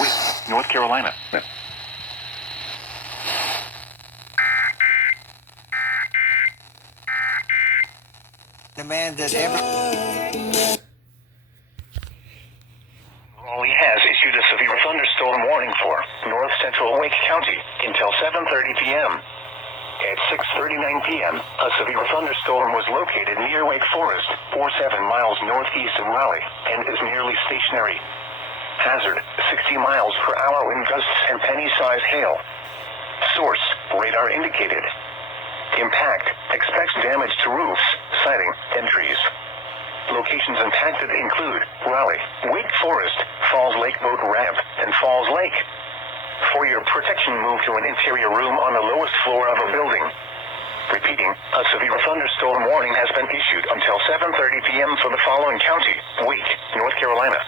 Wake, North Carolina. Demand that every... Raleigh has issued a severe thunderstorm warning for north central Wake County until 7:30 p.m. At 6:39 p.m., a severe thunderstorm was located near Wake Forest, 47 miles northeast of Raleigh, and is nearly stationary. Hazard, 60 miles per hour wind gusts and penny-sized hail. Source, radar indicated. Impact, expects damage to roofs, siding, and trees. Locations impacted include Raleigh, Wake Forest, Falls Lake Boat Ramp, and Falls Lake. For your protection, move to an interior room on the lowest floor of a building. Repeating, a severe thunderstorm warning has been issued until 7:30 p.m. for the following county: Wake, North Carolina.